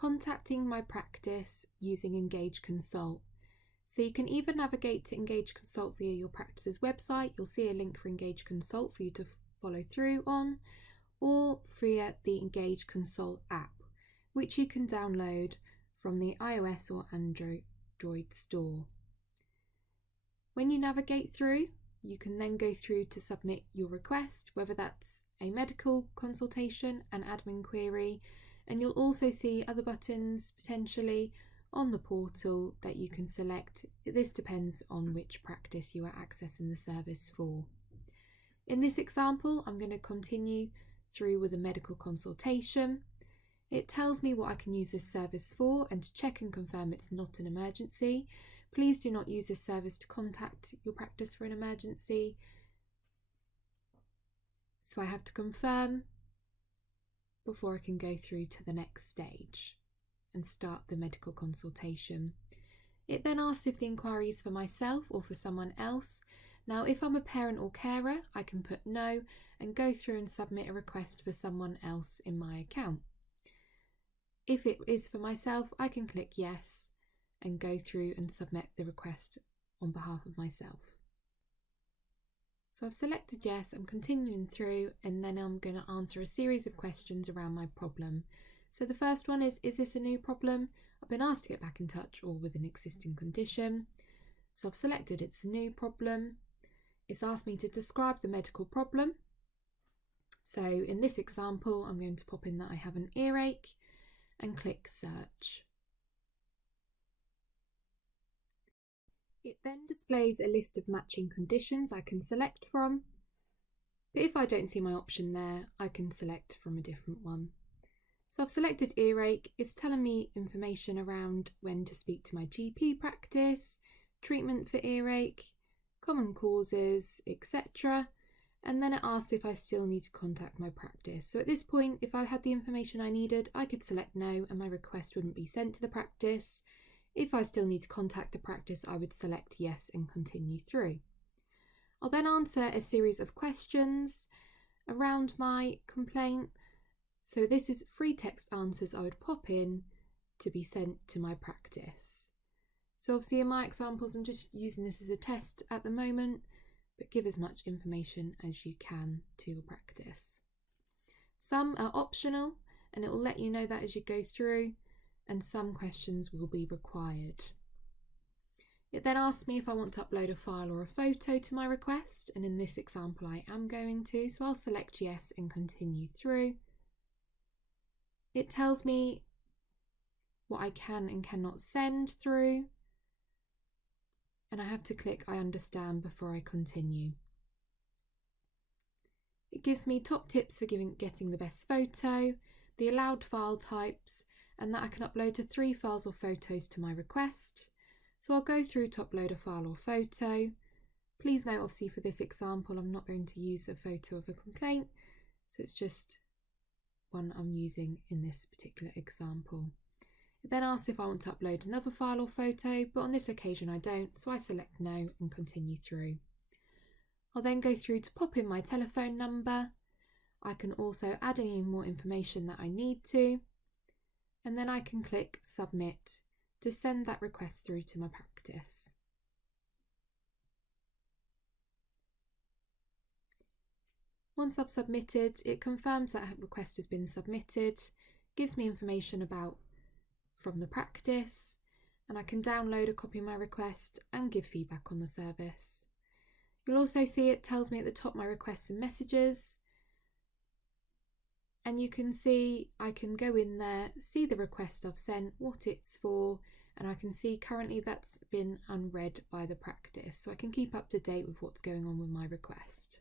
contacting my practice using Engage Consult. So you can either navigate to Engage Consult via your practice's website, you'll see a link for Engage Consult for you to follow through on, or via the Engage Consult app, which you can download from the iOS or Android store. When you navigate through, you can then go through to submit your request, whether that's a medical consultation, an admin query, and you'll also see other buttons potentially on the portal that you can select. This depends on which practice you are accessing the service for. In this example, I'm going to continue through with a medical consultation. It tells me what I can use this service for, and to check and confirm it's not an emergency. Please do not use this service to contact your practice for an emergency. So I have to confirm before I can go through to the next stage and start the medical consultation. It then asks if the inquiry is for myself or for someone else. Now, if I'm a parent or carer, I can put no and go through and submit a request for someone else in my account. If it is for myself, I can click yes and go through and submit the request on behalf of myself. So I've selected yes, I'm continuing through, and then I'm going to answer a series of questions around my problem. So the first one is this a new problem? I've been asked to get back in touch or with an existing condition. So I've selected it's a new problem. It's asked me to describe the medical problem. So in this example, I'm going to pop in that I have an earache and click search. It then displays a list of matching conditions I can select from, but if I don't see my option there, I can select from a different one. So I've selected earache. It's telling me information around when to speak to my GP practice, treatment for earache, common causes, etc. And then it asks if I still need to contact my practice. So at this point, if I had the information I needed, I could select no and my request wouldn't be sent to the practice. If I still need to contact the practice, I would select yes and continue through. I'll then answer a series of questions around my complaint. So this is free text answers I would pop in to be sent to my practice. So obviously in my examples, I'm just using this as a test at the moment, but give as much information as you can to your practice. Some are optional and it will let you know that as you go through, and some questions will be required. It then asks me if I want to upload a file or a photo to my request, and in this example I am going to, so I'll select yes and continue through. It tells me what I can and cannot send through, and I have to click I understand before I continue. It gives me top tips for getting the best photo, the allowed file types, and that I can upload to 3 files or photos to my request. So I'll go through to upload a file or photo. Please note, obviously for this example, I'm not going to use a photo of a complaint, so it's just one I'm using in this particular example. It then asks if I want to upload another file or photo, but on this occasion I don't, so I select no and continue through. I'll then go through to pop in my telephone number. I can also add any more information that I need to, and then I can click submit to send that request through to my practice. Once I've submitted, it confirms that a request has been submitted, gives me information from the practice, and I can download a copy of my request and give feedback on the service. You'll also see it tells me at the top my requests and messages, and you can see I can go in there, see the request I've sent, what it's for, and I can see currently that's been unread by the practice, so I can keep up to date with what's going on with my request.